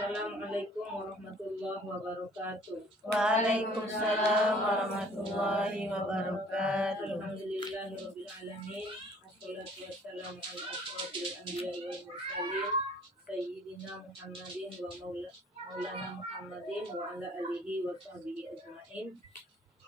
Assalamualaikum warahmatullahi wabarakatuh. Waalaikumsalam warahmatullahi wabarakatuh. Alhamdulillahirabbil alamin. Wassalatu wassalamu ala asyrofil anbiya'i wal mursalin sayyidina Muhammadin wa maulana Muhammadin wa ala alihi wa sahbihi ajmain.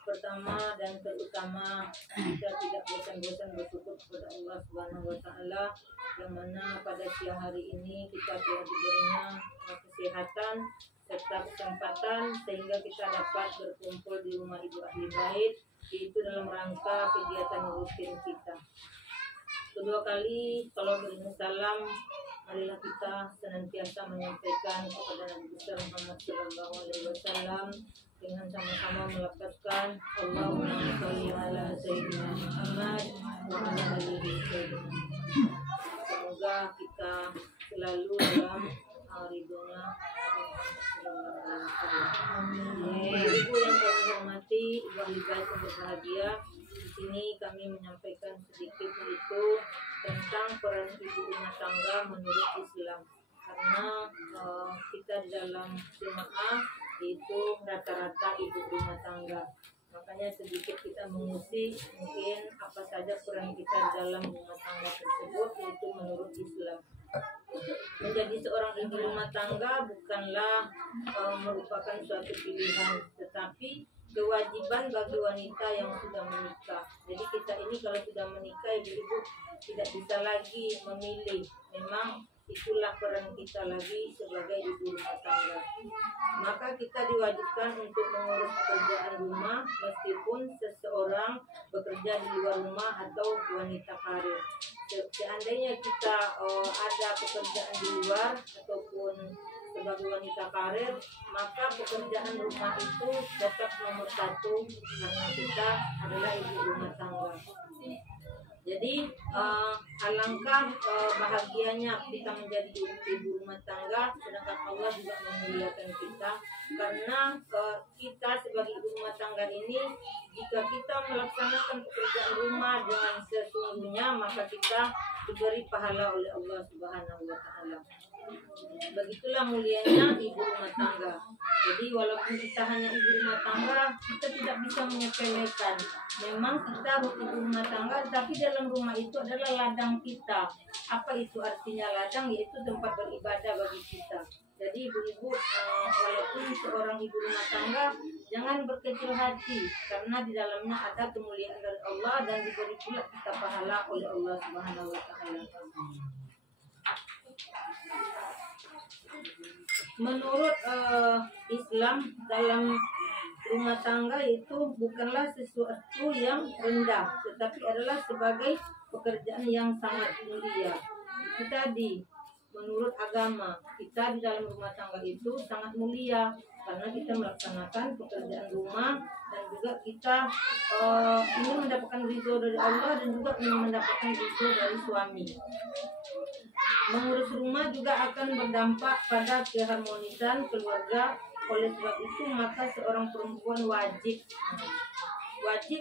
Pertama dan terutama, kita tidak bosan-bosan bersyukur kepada Allah Subhanahu wa taala yang mana pada siang hari ini kita telah diberinya kesehatan serta kesempatan sehingga kita dapat berkumpul di rumah Ibu Ahli Bait, yaitu dalam rangka kegiatan rutin kita. Kedua kali, kalau beriring salam, marilah kita senantiasa menyampaikan kepada Nabi besar Muhammad SAW dengan sama-sama melafazkan Allahumma sholli ala sayyidina Muhammad wa ala alihi sayyidina. Semoga kita selalu dalam ridhonya Ibu yang kami hormati, Ibu Ahli Bait yang berbahagia. Di sini kami menyampaikan sedikit itu tentang peran ibu rumah tangga menurut Islam, karena kita di dalam jemaah itu rata-rata ibu rumah tangga. Makanya sedikit kita mengusik mungkin apa saja peran kita dalam rumah tangga tersebut, yaitu menurut Islam. Menjadi seorang ibu rumah tangga bukanlah merupakan suatu pilihan, tetapi kewajiban bagi wanita yang sudah menikah. Jadi kita ini kalau sudah menikah, ibu-ibu tidak bisa lagi memilih. Memang itulah peran kita lagi sebagai ibu rumah tangga. Maka kita diwajibkan untuk mengurus pekerjaan rumah meskipun seseorang bekerja di luar rumah atau wanita karir. Seandainya kita ada pekerjaan di luar ataupun sebagai wanita karir, maka pekerjaan rumah itu tetap nomor satu karena kita adalah ibu rumah tangga. Jadi alangkah bahagianya kita menjadi ibu rumah tangga, sedangkan Allah juga memuliakan kita, karena kita sebagai ibu rumah tangga ini, jika kita melaksanakan pekerjaan rumah dengan sesungguhnya, maka kita diberi pahala oleh Allah Subhanahu wa taala. Begitulah mulianya ibu rumah tangga. Jadi walaupun kita hanya ibu rumah tangga, kita tidak bisa menyepelekan. Memang kita ibu rumah tangga, tapi dalam rumah itu adalah ladang kita. Apa itu artinya ladang? Yaitu tempat beribadah bagi kita. Jadi ibu-ibu, walaupun seorang ibu rumah tangga, jangan berkecil hati, karena di dalamnya ada kemuliaan dari Allah dan diberi pula kita pahala oleh Allah Subhanahu wa taala. Menurut Islam, dalam rumah tangga itu bukanlah sesuatu yang rendah, tetapi adalah sebagai pekerjaan yang sangat mulia. Itu tadi, menurut agama, kita di dalam rumah tangga itu sangat mulia karena kita melaksanakan pekerjaan rumah dan juga kita ingin mendapatkan ridho dari Allah dan juga ingin mendapatkan ridho dari suami. Mengurus rumah juga akan berdampak pada keharmonisan keluarga. Oleh sebab itu maka seorang perempuan wajib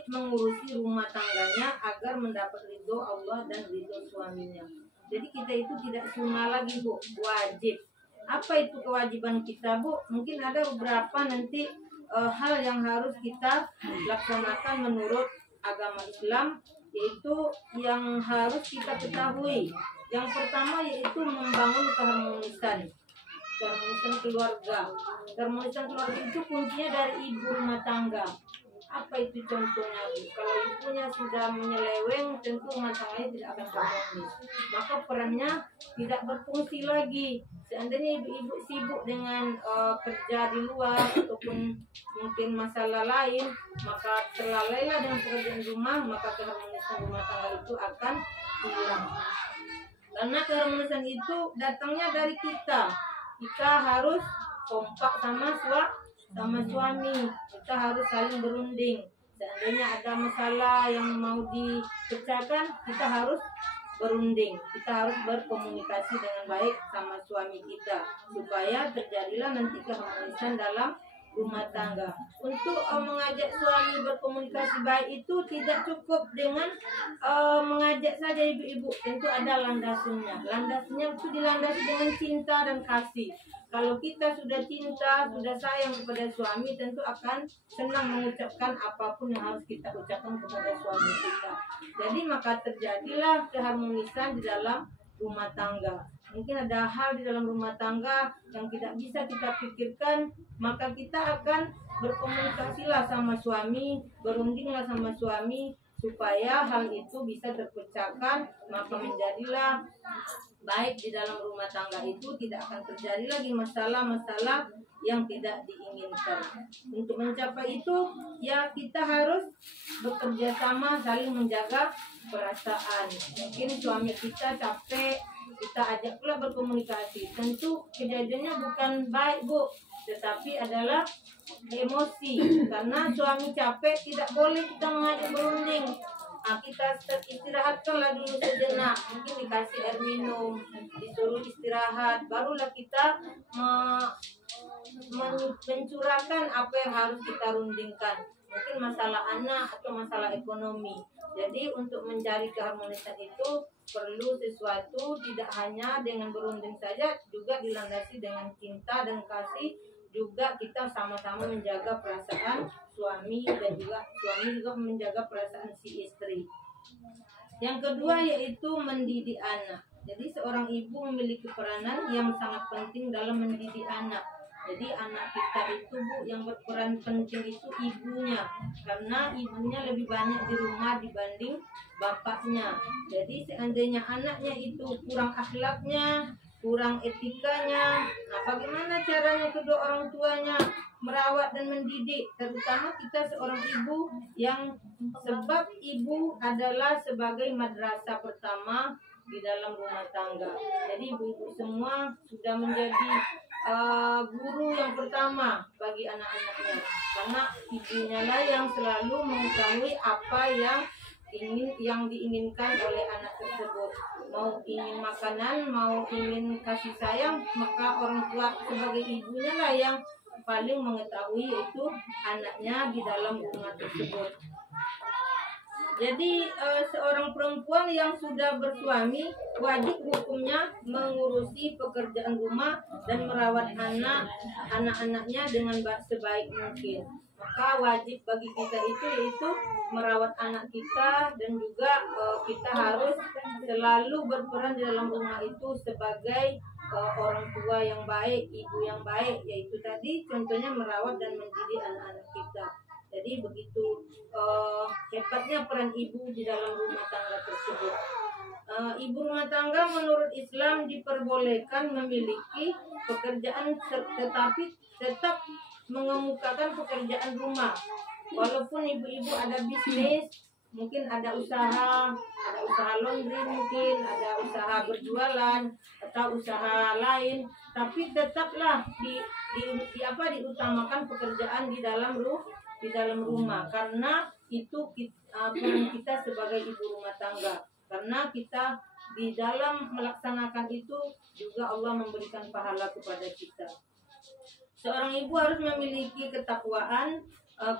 mengurusi rumah tangganya agar mendapat ridho Allah dan ridho suaminya. Jadi kita itu tidak sunnah lagi, Bu, wajib. Apa itu kewajiban kita, Bu? Mungkin ada beberapa nanti hal yang harus kita laksanakan menurut agama Islam, yaitu yang harus kita ketahui. Yang pertama yaitu membangun keharmonisan keluarga. Keharmonisan keluarga itu kuncinya dari ibu rumah tangga. Apa itu contohnya, Bu? Kalau ibunya sudah menyeleweng, tentu rumah tangganya tidak akan harmonis. Maka perannya tidak berfungsi lagi. Seandainya ibu-ibu sibuk dengan kerja di luar ataupun mungkin masalah lain, maka terlalailah dengan pekerjaan rumah, maka keharmonisan rumah tangga itu akan hilang. Karena keharmonisan itu datangnya dari kita. Kita harus kompak sama suami. Kita harus saling berunding. Seandainya ada masalah yang mau dipecahkan, kita harus berunding. Kita harus berkomunikasi dengan baik sama suami kita supaya terjadilah nanti keharmonisan dalam rumah tangga. Untuk mengajak suami berkomunikasi baik itu tidak cukup dengan mengajak saja ibu-ibu, tentu ada landasannya. Landasannya itu dilandasi dengan cinta dan kasih. Kalau kita sudah cinta, sudah sayang kepada suami, tentu akan senang mengucapkan apapun yang harus kita ucapkan kepada suami kita. Jadi maka terjadilah keharmonisan di dalam rumah tangga. Mungkin ada hal di dalam rumah tangga yang tidak bisa kita pikirkan, maka kita akan berkomunikasilah sama suami, berundinglah sama suami, supaya hal itu bisa terpecahkan, maka menjadilah baik di dalam rumah tangga itu, tidak akan terjadi lagi masalah-masalah yang tidak diinginkan. Untuk mencapai itu, ya kita harus bekerja sama, saling menjaga perasaan. Mungkin suami kita capek, kita ajak pula berkomunikasi. Tentu kejadiannya bukan baik, Bu, tetapi adalah emosi. Karena suami capek, tidak boleh kita mengajak berunding. Kita istirahatkanlah dulu sejenak, mungkin dikasih air minum, disuruh istirahat, barulah kita mencurahkan apa yang harus kita rundingkan. Mungkin masalah anak atau masalah ekonomi. Jadi untuk mencari keharmonisan itu perlu sesuatu tidak hanya dengan berunding saja, juga dilandasi dengan cinta dan kasih. Juga kita sama-sama menjaga perasaan suami dan juga suami juga menjaga perasaan si istri. Yang kedua yaitu mendidik anak. Jadi seorang ibu memiliki peranan yang sangat penting dalam mendidik anak. Jadi anak kita itu, Bu, yang berperan penting itu ibunya, karena ibunya lebih banyak di rumah dibanding bapaknya. Jadi seandainya anaknya itu kurang akhlaknya, kurang etikanya, nah bagaimana caranya kedua orang tuanya merawat dan mendidik, terutama kita seorang ibu yang sebab ibu adalah sebagai madrasah pertama di dalam rumah tangga. Jadi ibu-ibu semua sudah menjadi guru yang pertama bagi anak-anaknya, karena ibunya lah yang selalu mengetahui apa yang diinginkan oleh anak tersebut. Mau ingin makanan, mau ingin kasih sayang, maka orang tua sebagai ibunya lah yang paling mengetahui itu anaknya di dalam rumah tersebut. Jadi seorang perempuan yang sudah bersuami wajib hukumnya mengurusi pekerjaan rumah dan merawat anak-anaknya dengan sebaik mungkin. Maka wajib bagi kita itu yaitu merawat anak kita, dan juga kita harus selalu berperan di dalam rumah itu sebagai orang tua yang baik, ibu yang baik, yaitu tadi contohnya merawat dan mendidik anak-anak kita. Jadi begitu hebatnya peran ibu di dalam rumah tangga tersebut. Ibu rumah tangga menurut Islam diperbolehkan memiliki pekerjaan, tetapi tetap mengemukakan pekerjaan rumah. Walaupun ibu-ibu ada bisnis, mungkin ada usaha laundry, mungkin ada usaha berjualan atau usaha lain, tapi tetaplah diutamakan pekerjaan di dalam rumah, karena itu peran kita sebagai ibu rumah tangga. Karena kita di dalam melaksanakan itu juga Allah memberikan pahala kepada kita. Seorang ibu harus memiliki ketakwaan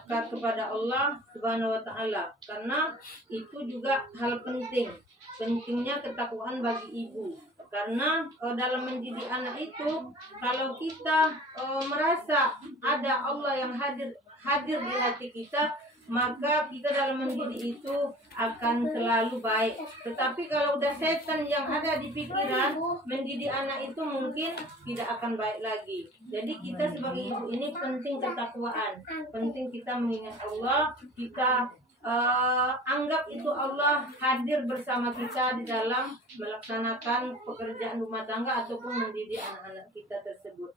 kepada Allah Subhanahu wa taala, karena itu juga hal penting. Pentingnya ketakwaan bagi ibu. Karena dalam mendidik anak itu, kalau kita merasa ada Allah yang hadir di hati kita, maka kita dalam mendidik itu akan selalu baik. Tetapi kalau udah setan yang ada di pikiran, mendidik anak itu mungkin tidak akan baik lagi. Jadi kita sebagai ibu ini penting ketakwaan, penting kita mengingat Allah, kita anggap itu Allah hadir bersama kita di dalam melaksanakan pekerjaan rumah tangga ataupun mendidik anak-anak kita tersebut.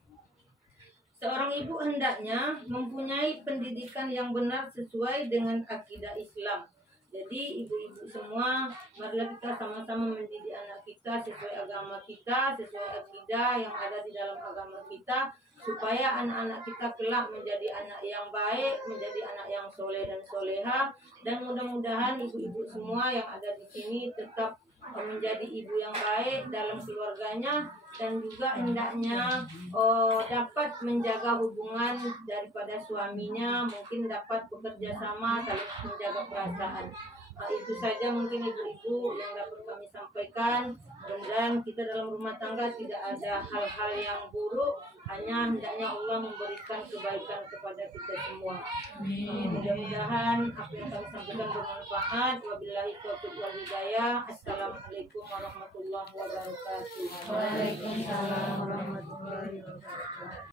Seorang ibu hendaknya mempunyai pendidikan yang benar sesuai dengan akidah Islam. Jadi ibu-ibu semua, marilah kita sama-sama mendidik anak kita sesuai agama kita, sesuai akidah yang ada di dalam agama kita, supaya anak-anak kita kelak menjadi anak yang baik, menjadi anak yang soleh dan soleha. Dan mudah-mudahan ibu-ibu semua yang ada di sini tetap menjadi ibu yang baik dalam keluarganya, dan juga hendaknya dapat menjaga hubungan daripada suaminya, mungkin dapat bekerja sama saling menjaga perasaan. Itu saja mungkin ibu-ibu yang dapat kami sampaikan. Dan kita dalam rumah tangga tidak ada hal-hal yang buruk, hanya hendaknya Allah memberikan kebaikan kepada kita semua. Mudah-mudahan apa yang kami sampaikan bermanfaat. Wabillahi taufiq wal hidayah. Assalamualaikum warahmatullahi wabarakatuh. Waalaikumsalam warahmatullahi wabarakatuh.